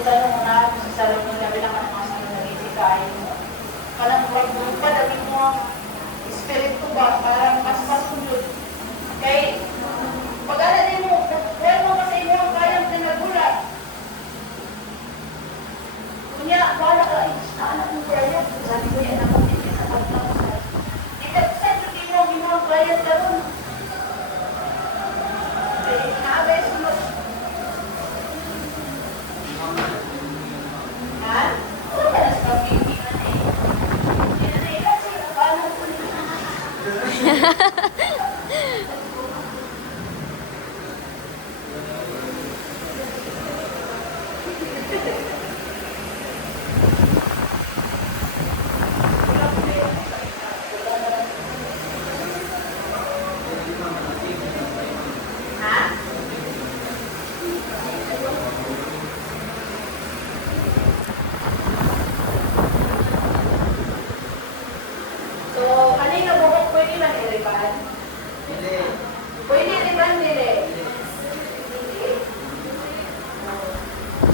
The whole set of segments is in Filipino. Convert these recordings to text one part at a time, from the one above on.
Kita nung una, sa sarap ng labi na kanang mga nag-isikain mo. Kanang magbupa, dami mo ang espiritu ba, parang mas kunod. Kay, pag-ala din mo, huwag mo kasi mo ang kayang pinagulat. Kunya, wala ka, anak mo kaya, sabi ko yan ako, hindi sa pagkakas. Ikapsay, hindi mo ang kayang karoon. Kaya, naabay sunod. Ha? Wala ka na sa pagkikinan eh. Hindi na ilan siya, paano ko pwede naman nila.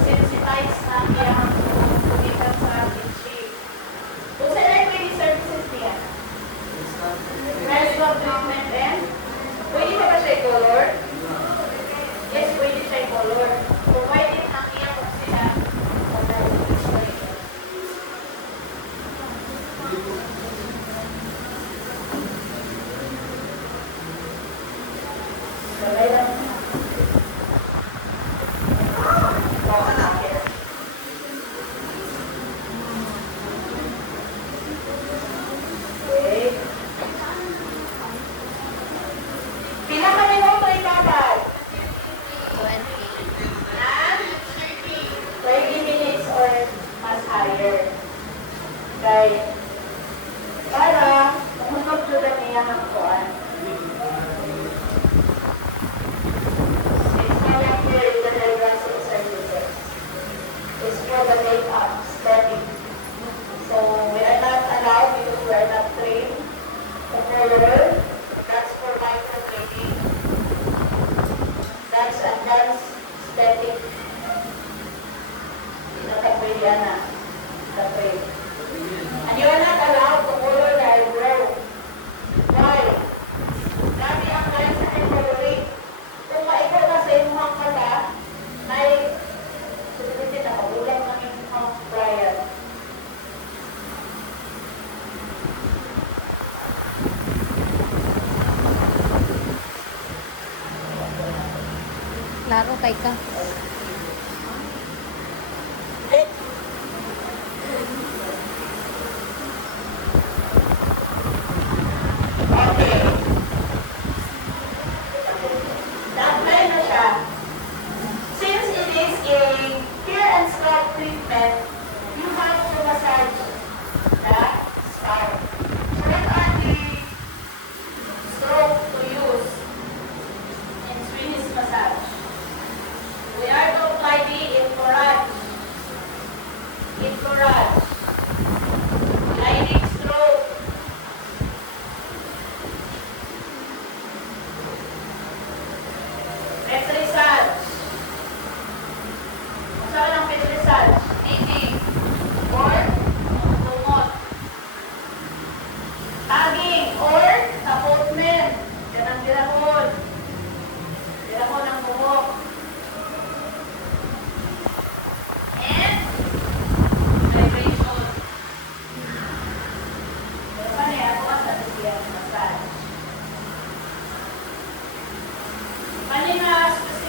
Sensitize na kaya kumitan sa shape. Kung saan ay pwede services niya? Menstrual treatment and pwede ba ba siya color? Yes, pwede siya color. Provided ang iya kung sila sabay lang. Baka na. Okay. Pinaka-minuto itatag. 30 minutes or mas higher. Kaya, para umunog doon niya ng kuwan. It's for the make-up, aesthetic. So we are not allowed because we are not trained to color. That's for microblading. That's advanced aesthetic. Nakapwede yan na. Nakapwede. And you are not allowed to color the eyebrow. Why? Dami ang kain sa eyebrow. Kung maikaw na sa inyong kata, may sulitin na magulang ng inyong Brian. Klaro kay ka. Okay. Na-apply na siya. Since it is a hair and scalp treatment, you have to massage the scalp. What are the strokes to use in Swedish massage? We are to apply the infrared. Gliding stroke. Petrisage. Saan ang petrisage? Knitting. Or tumot. Tagging. Or tapotment. Ganang dirahon. Dirahon ang buhok. And vibration. Pero paano yan? Bukas na massage. Kanina, specific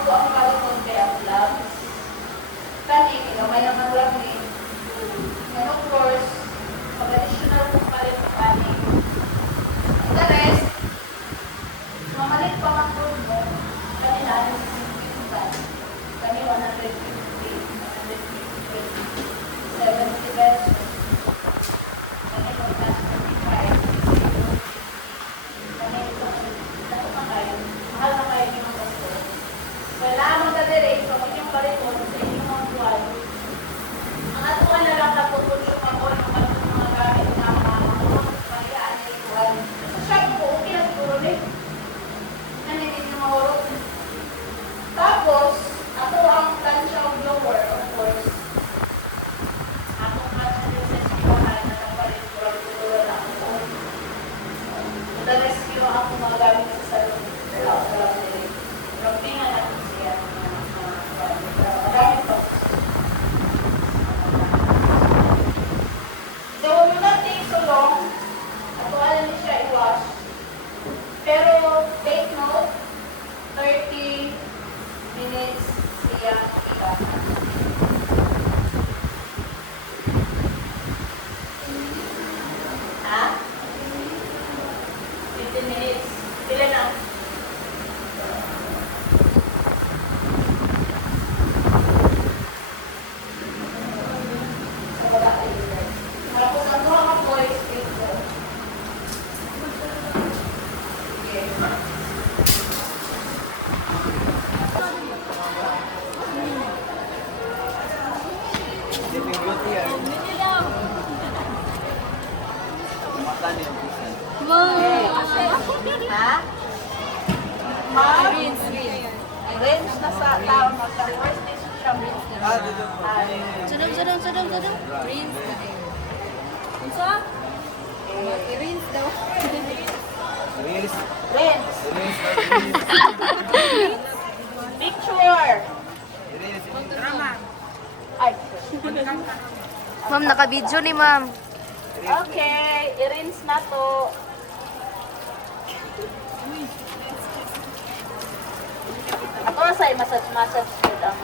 ako ang kalipon kaya vlog. Kani, may naman lang ni. And of course, pag-additional kung palit ang kani. The rest, mamalit pa ang food mo, kanina ano kani 150, 70 pesos. Kani 125. Kani ito, mahal na kayo yung gusto. Wala mong gadirate, so kung yung baliton sa inyong mga buwan, ang atuan na lang napupulsong ako yung mga gamit na mga paliaan na ituan. Sa shop ko, okay na siguro rin. Nanitin yung mga urot. Tapos, ako ang plancha of blower, of course. Ako plancha din sa sinuhan na napalit ko lang siguro na ako. The rescue ako mga gamit sa salon. Wala ko lang nila. Rampingan ako siya. Madami to. So, will not take so long. Ako alam niya siya i-wash. Pero, take note, 30 minutes siya iba. Ha? 15 minutes. Pila na? Tapos ang mga boys dito. Okay. Ha? Rinse na sa tao. First is siya rinse na. Sadam. Rinse. Unsa? I-rinse daw. Rinse. Picture. Ay. Ma'am, naka-video ni ma'am. Okay, i-rinse na to. Ako sa massage food ang.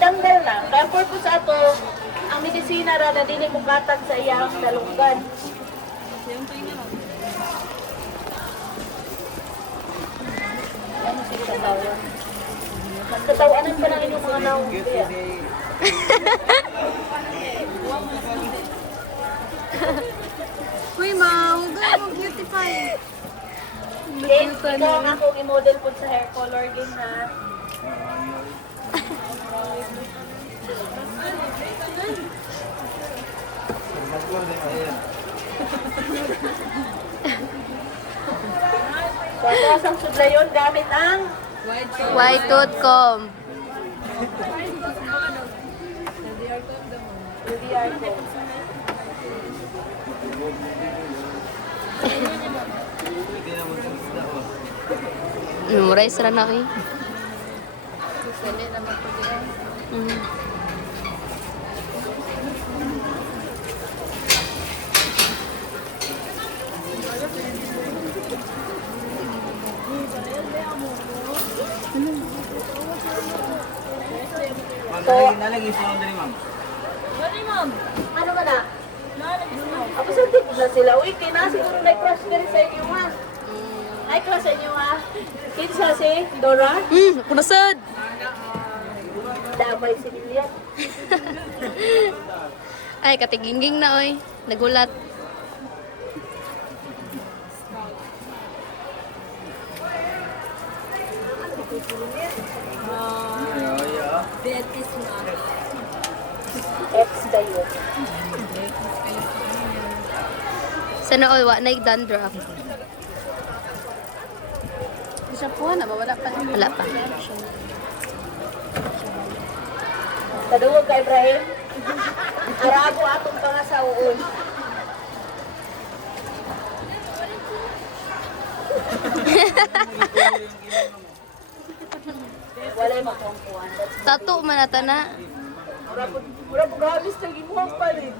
Dangdal lang. Kaya purpose ato, ang medisina ra na dili mo katag sa iyang dalunggan. Ano siya katawa? Mas katawanan pa lang inyong mga naong kaya. Uy, ma, huwag mo beautify. Kate, ikaw ang akong i-model po sa hair color din ha. So, ito asang sudlayon gamit ang White tooth comb. UDR ko. Memorize ra na kay. Nalagay siya dari ma'am. Ano ka na? Ako sa tip na sila. Uy, kina siguro na-crush ka rin sa inyo ha. Na-crush sa inyo ha. Kinsa si Dora? Kunasad. Damay si Lilian. Ay, katigingging na oy. Nagulat. Ex kayo. Sana all wa na dandruff. Siya po na, wala pa naman. Wala pa. Kaduwag ka Ibrahim. Arabo atong pangasawon. Wala yung makumpuan. That's Tato man ata na. Mura po galis kang imuhang pa rin.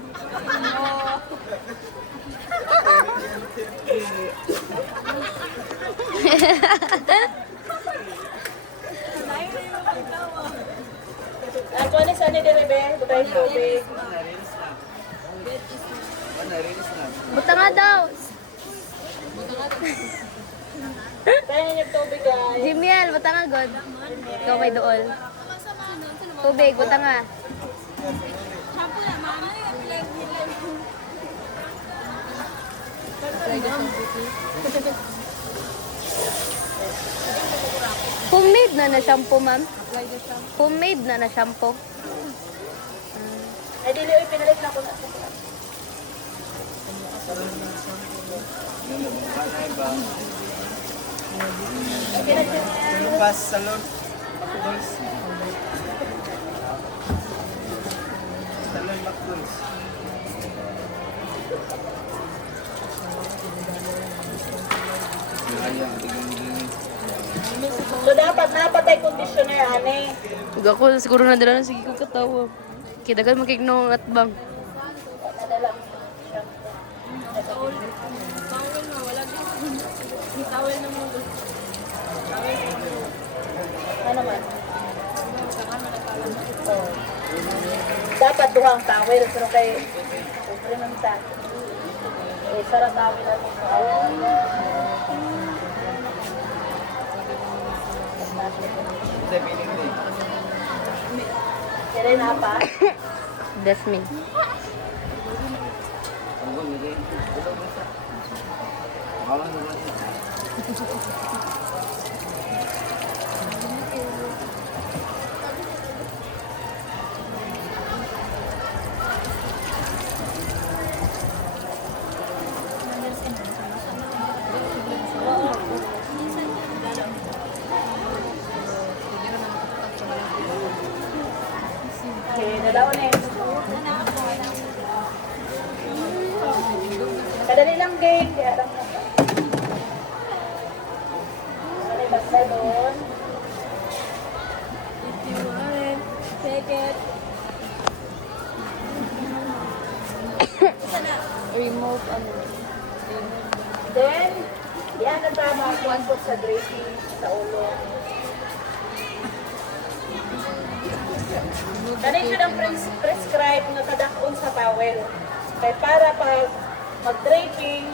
Ako ni sana dire be, butay tubig. Buta nga daw. Kaya niyo tubig guys. Jimiel, buta nga god. Ikaw may dool. Tubig, buta nga. Homemade na na shampoo, ma'am. Homemade na na shampoo. Ay dili oy pinalit na ko na. Lumpas salon. Salon Backdoors. So dapat napatay conditioner ane. Huwag ako, siguro na dala na sige ko katawa. Kidagan makikno at bang. Ano man? Oh. Dapat duhang towel pero kay ubre man ta. Eh sarap towel na Sa piling din. Kaya na pa. That's me. Ang gumi. Awan mo lang. Okay, dalawa na yun. Kadali lang game. Kaya lang na. Ano yung basta doon? Take it. Remove ano. Then, yan na tama. Kuhan po sa draping sa ulo. Ganito ang prescribe nga kadakon sa towel. Kaya para pag mag-draping,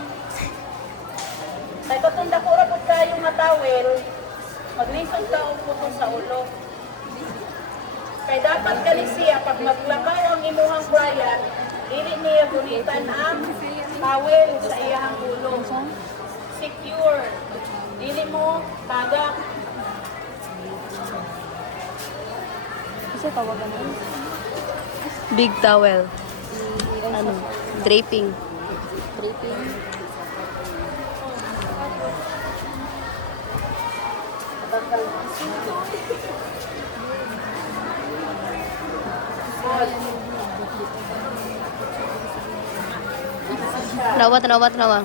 kaya kung dakura po kayo nga towel, maglisod ka o puto sa ulo. Kaya dapat kalisiya, pag maglakaw ang imuhang bryan, dili niya bunitan ang towel sa iyahang ulo. Secure. Dili mo tagak. Kasi tawagan mo. Big towel. Ano? Draping. Draping. Tanawa, tanawa, tanawa.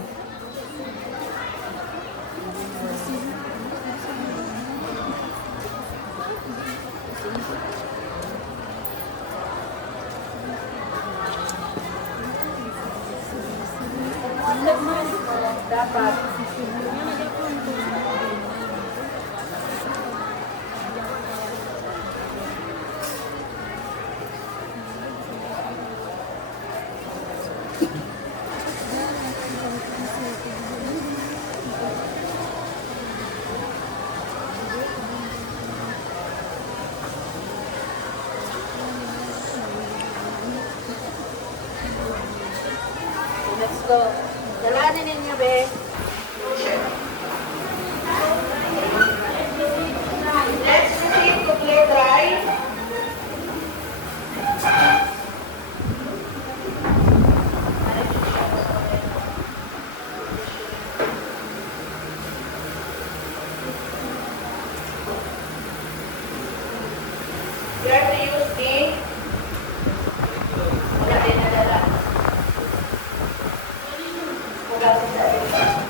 Dapat. Let's go. Dalanin ninyo, be. Let's proceed to clear dry. You have to use the wala din na dala. Wala din na dala.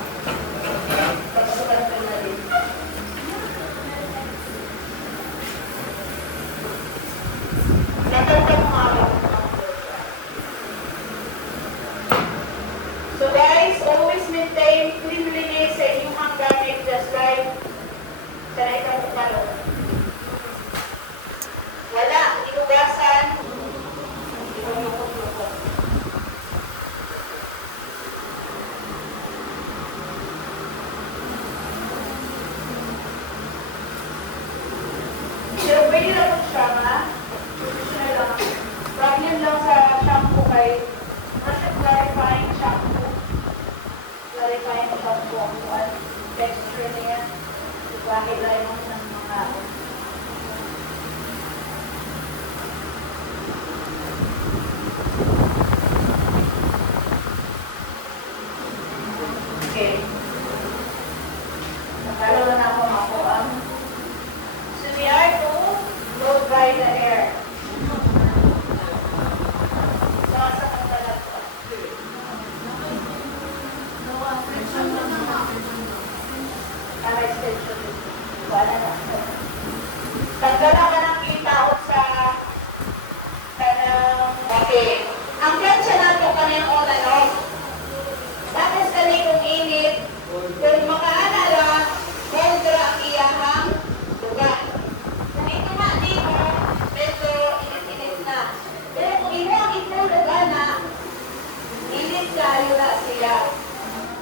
Bahilay mo sa mga okay. Nagkaroon na ako ang so we are to blow by the air. So, asa kang talag ko? Para extension. Wala na. Tanggalan ka ng kitaot sa kanang okay. Ang plancha nato kanang on and off. Tapos kani kung init, kung makaana lang, kontra ang iyahang lugar. Kung ito nga dito, medyo init-init na. Pero kung imo ang itulog na, init kayo na siya.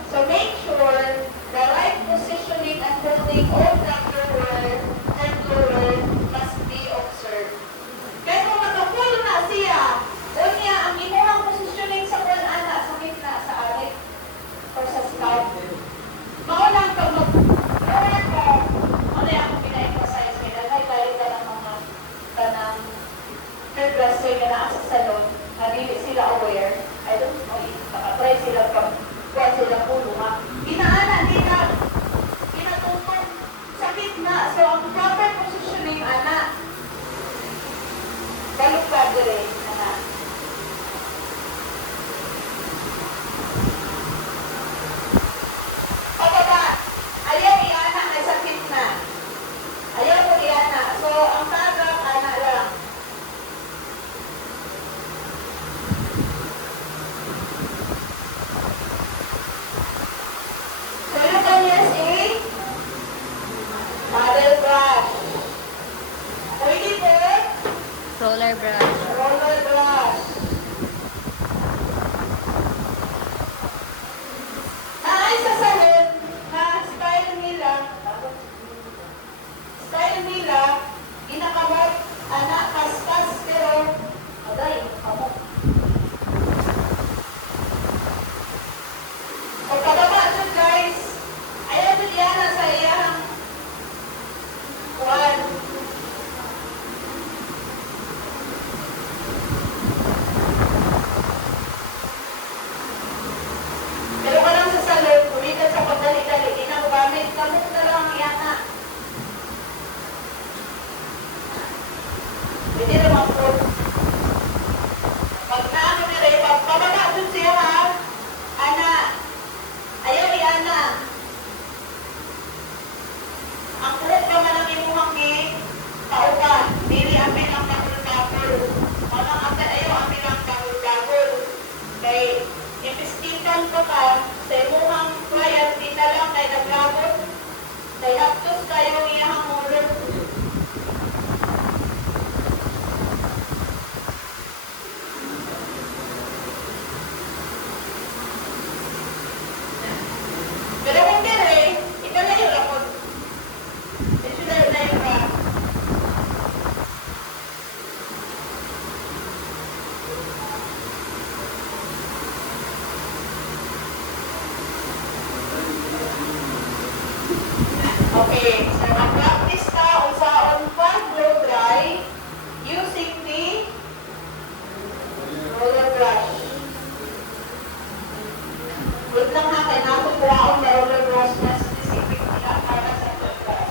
So make sure the right positioning and holding of the blower and blower must be observed. Kaya kung makapulo na siya, unya ang imuhang positioning sa ana sa gitna sa arik or sa scalp. Maunang pag mag-blower ko, muna akong pina-emphasize may dagay tayo ka ng mga kanang hairdresser ka na sa salon na hindi sila aware. I don't know if nakatry sila pag kuha sila pulo ha. Inaana, inatutong sa gitna. So, ang proper positioning, ana, balok ka dire, ana. Pababa, ayaw iana na sa gitna. Ayaw ko iana. So, ang tagak, ana lang. So, yung kanyas model brush. Pwede po, Roller brush. roller brush. Naay sa salon na style nila, inakamot, anak, paspas, pero, aday, kamot. O pababa dyan guys, ayaw din yan sa iyang kuwan. Pero ka lang sa salon, kumitan sa pagdali-dali, ginagagamit, kamot na lang ang iyana. Pwede naman po. Pag naano nila, pababa dyan siya ha, ana, ayaw iana. Ang kuhok ka man ang imuhang ni paupa, dili amin ang kahul-kahul. Walang amin ayaw amin ang kahul-kahul. Kay ipistikan ko ka sa imuhang client, di na lang kay naglabot. Kay haptos kayo iyahang mulog. Pero kung dire, ito na yung lakot. Ito na yung ka. Okay, so mag-practice ka unsaon pag-blow dry using the roller brush. Wait lang ha, kaya nakapagbraon na roller brush na specific nila para sa blow dry.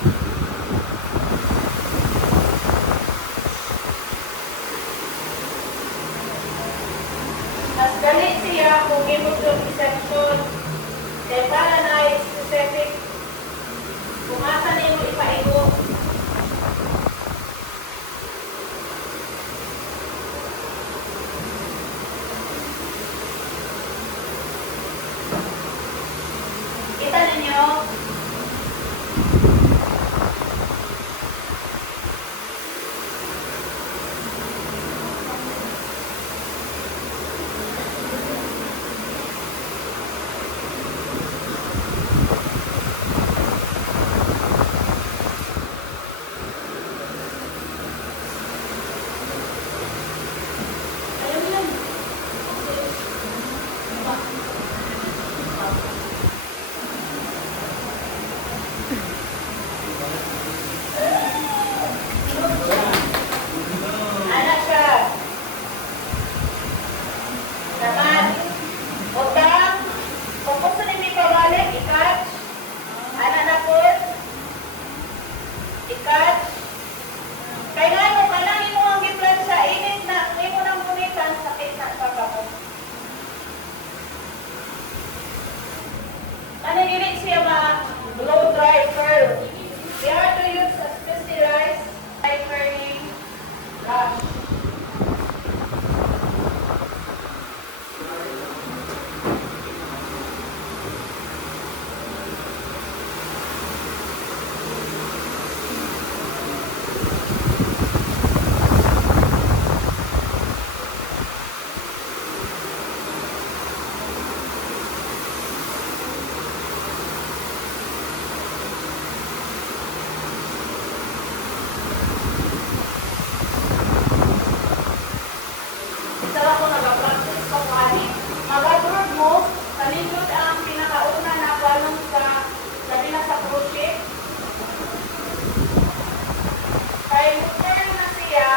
Mas dali siya kung imod yung exception. Kaya para na specific, kung asa na mo ipaigo. Kita ninyo? Ayun yun. Anak siya. Naman. Utang. Kung gusto niyo may pabalik, i-catch. Anak na po. I-catch. Kaya nga mo, kanangin mo ang giplan sa init na, hindi mo nang punitan, sakit na pagkakot. Ano unit siya blow dry curl. We are to use a specialized dry curling brush. Isa ako nag-practice pa ko ani. Mag-abroad mo, talindot ang pinakauna na balong sabi na sa crochet. Kaya turn na siya.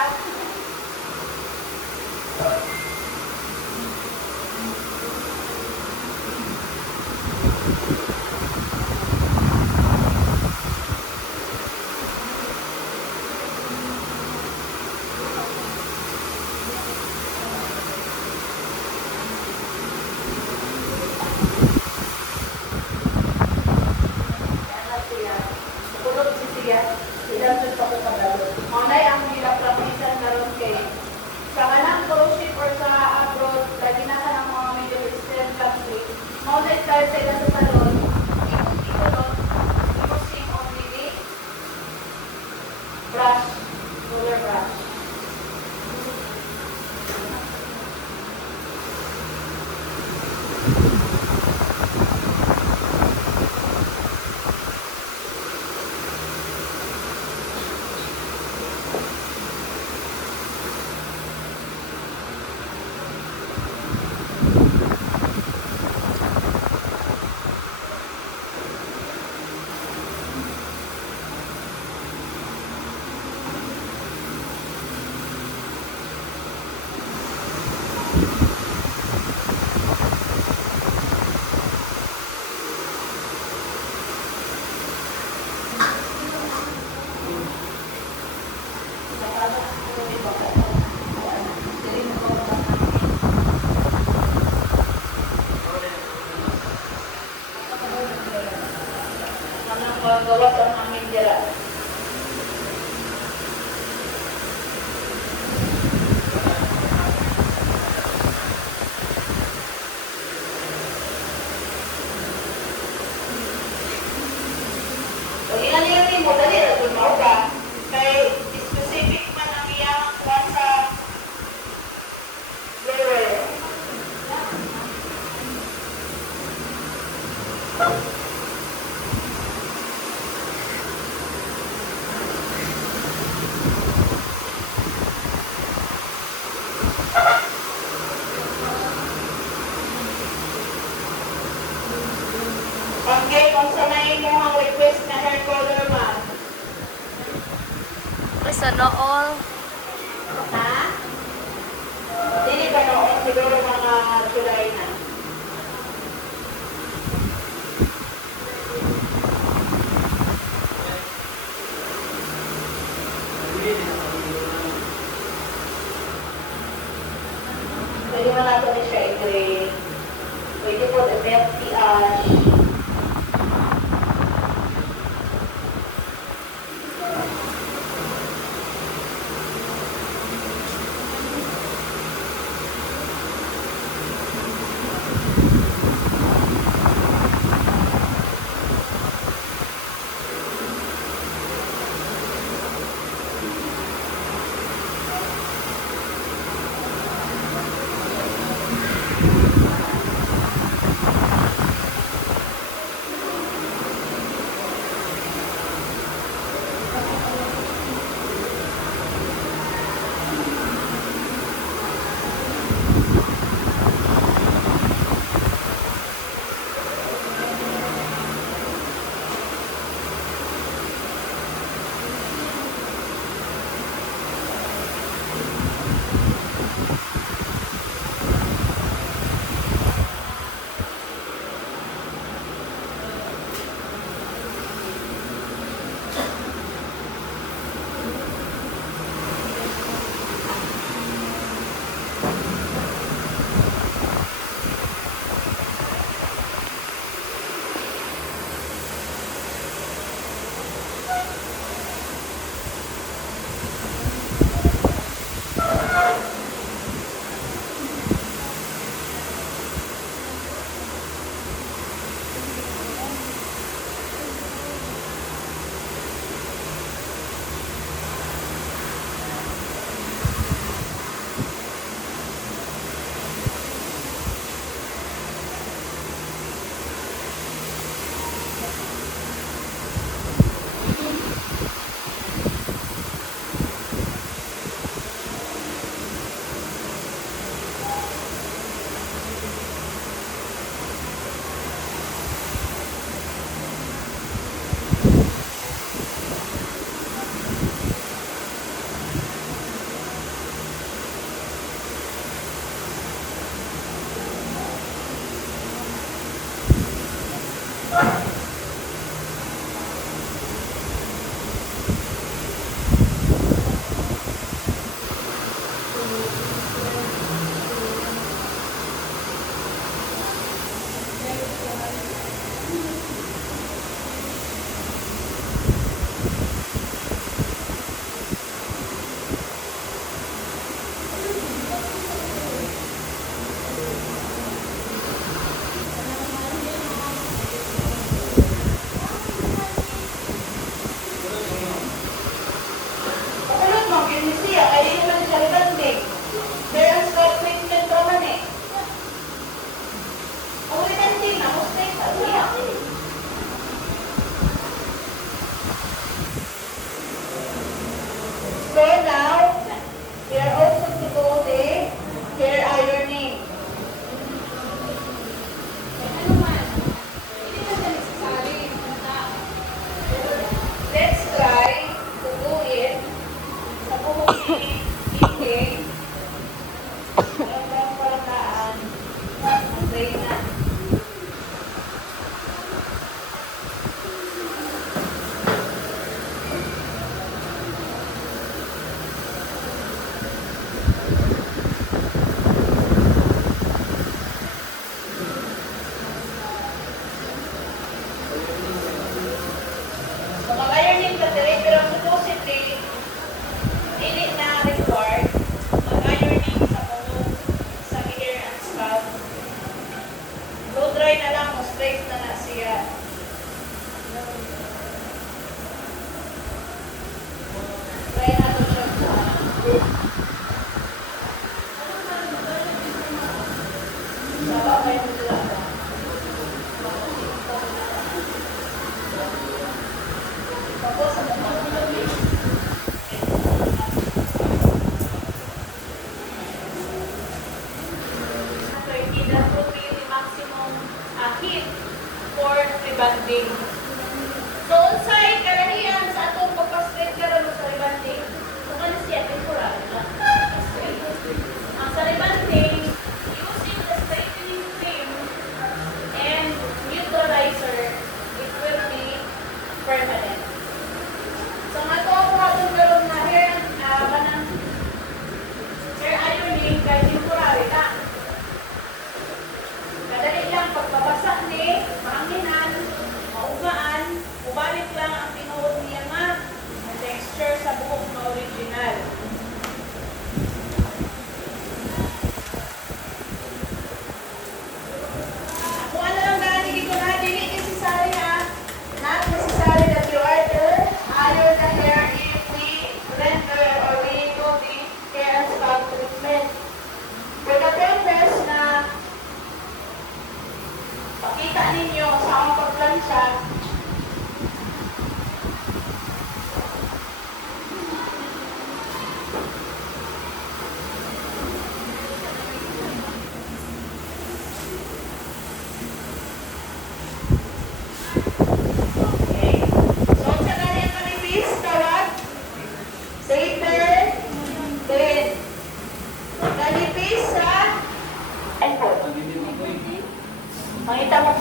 Ano siya? Kulog si siya. Ilang pa ko pagalo. Manay ang gila-practicean karon kay sa kanang crochet or sa abroad, lagi na ka ng mga Middle Eastern country. Maunay style sa ilang sa salon. Ikulot. Using only brush. Roller brush. Gawa ang aming dira. Kung ilan mo, dali na doon mo ba? Kay specific man ang iyang kuwan sa lower. Okay, kung sanayin mo ang request na hair color, ma'am. Isa nool. Ha? Dili ba noon? Siguro mga July na. Pwede mo nato na siya i-gray. Pwede po i-petty ash.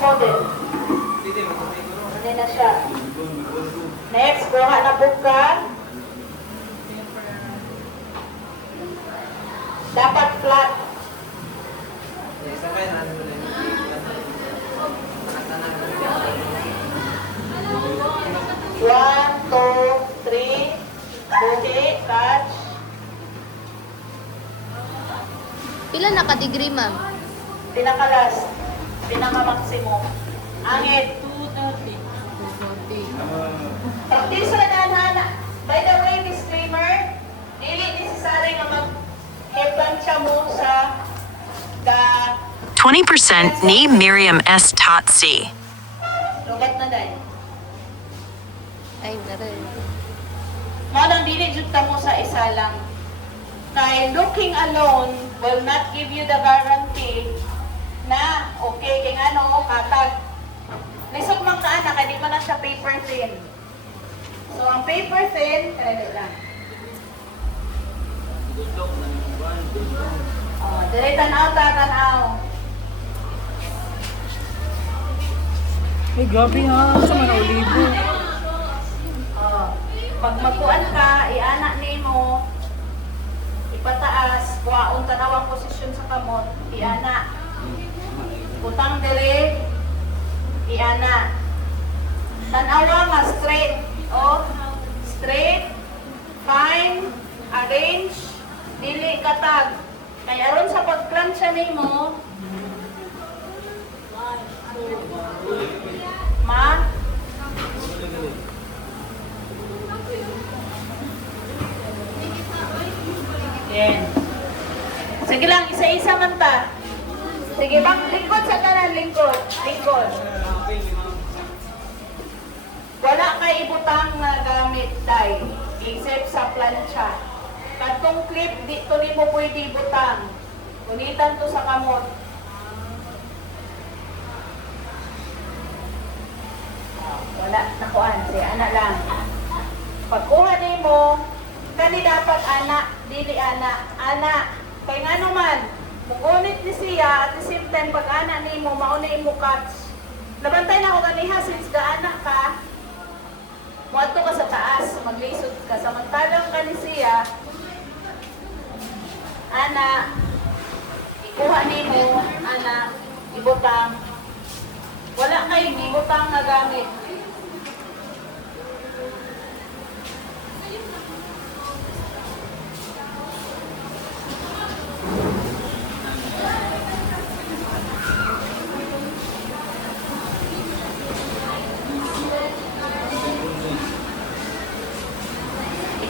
model. Dito, matutay ko. Hindi na siya. Next, kuha na book ka. Dapat flat. Eh, sabay na natin ulit. One, two, three. Buhi, catch. Pila na ka-degree, ma'am? Pinaka-last. Pinaka-maximum. Angit. 230. Practice na na. By the way, disclaimer, dili necessary nga mag-headband mo sa the 20% knee Miriam S. Totsi. lugat na dahil. Ay, narin. Mo nang dili jud ta mo sa isa lang. Kay looking alone will not give you the guarantee na okay kay ano katag. Lisod man ka ana kay di man na siya paper thin. So ang paper thin kaya lang. Oh, dire tanaw. Ay, grabe ha. Sa mga olibo. Oh, pag magkuan ka, iana nimo ipataas, kuhaon tanawang posisyon sa kamot, iana. Butang dire, iana. Tanawa nga straight, oh, straight, fine, arrange, dili katag. Kaya aron sa pagplansya nimo, ma, yan. Sige lang, isa-isa man ta. Sige bang, lingkod sa kanan, lingkod. Wala kay ibutang nga gamit, tay. Except sa plancha. Katong clip, dito ni mo pwede ibutang. Unitan to sa kamot. Wala, nakuan. Sige, anak lang. Pagkuha ni mo, kani dapat anak, dili anak. Anak, kay nga naman, mugunit ni siya, at the same time, pag anak ni mo, mauna mo cuts. Nabantay na ako ganiha, since ga anak ka, muadto ka sa taas, maglisod ka. Samantalang ka ni siya, anak, ikuha ni mo, anak, ibutang. Wala kay ibutang na gamit.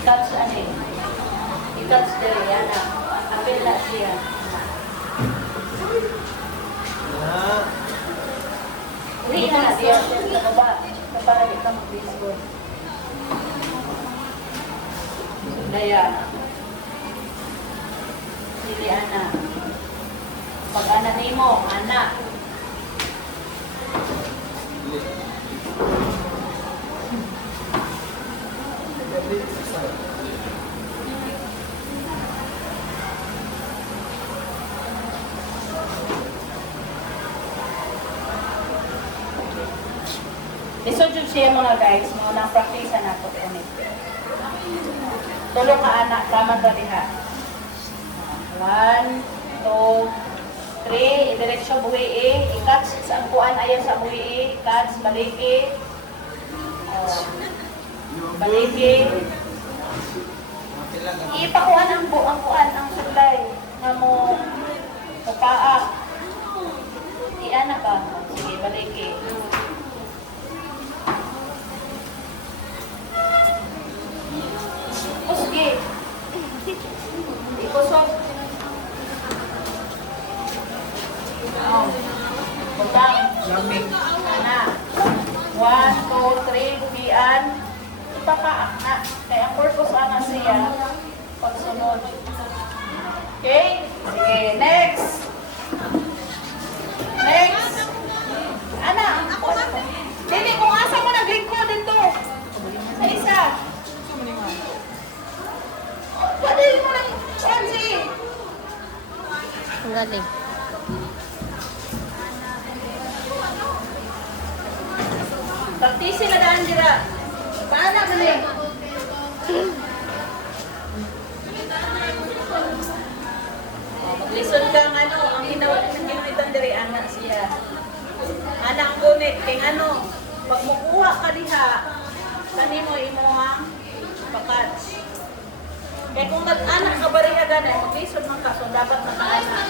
I-touch ano eh. I-touch there, yan na. Apil na siya. Hindi na na siya. Sa baba. Para di ka mag-baseball. Daya. Hindi ana. Pag anak ni mo, anak. Lisod yun siya mga guys, mga nang practice na po ini. Tulong ka anak, tama ba diha? 1, 2, 3, idiretso buhi i-cuts sa angkuan ayaw sa buhi cuts, baliki. Baliki. Ipakuan ang kuan ang supply nga mo kapaa. Iana ka. Sige, baliki. Kusgi. Ikusog. Butang. Ana. 1, 2, 3, buhian. Ipapaak na. Kaya ang purpose ana siya pagsunod. Okay? Sige, next. Next. Ana, dili kung asa mo naglingkod dito. Sa isa. Pwede mo lang, Chansi. Ang galing. Pagtisi na daan dira. Paano ka na Maglisod kang ano, ang ginuitan diri anak siya. Anak kunit, kay ano, pag mukuha ka diha, kanimo imuhang pakats. Kaya kung mag-anak ka bariha ganay, maglisod man ka, so dapat maka-anak.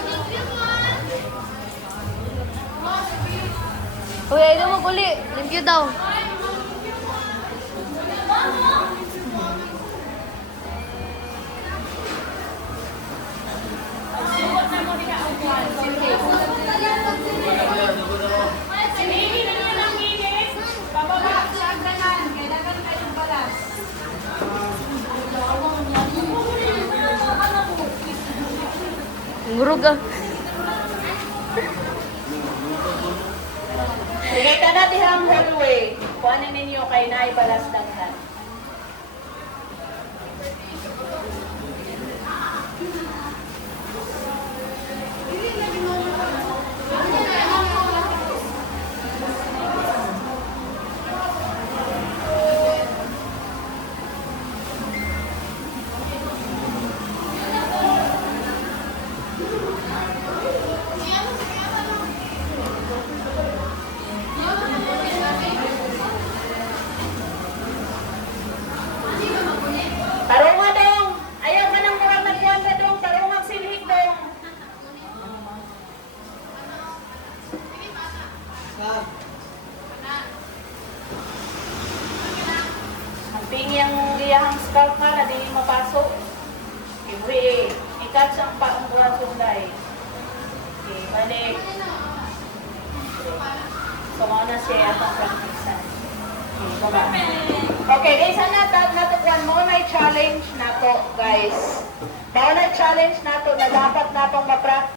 Uy, ito mo uli. Thank you daw. Ngurug ah. Sige ka na dihang hallway. Kuhanin ninyo kay naibalas daghan. Tarunga dong! Ayaw ka nang murang nagkuhan ka dong! Tarungang silhig dong! Ang pingyang liyahang scalp nga na di mapasok. Ibre, ikat siyang paungkulan sunday. Okay, balik. So, mauna siya atong practice. Okay, baba. Okay, guys, natukuan mo na challenge nato, guys. Mo na challenge nato na dapat natong ma-practice.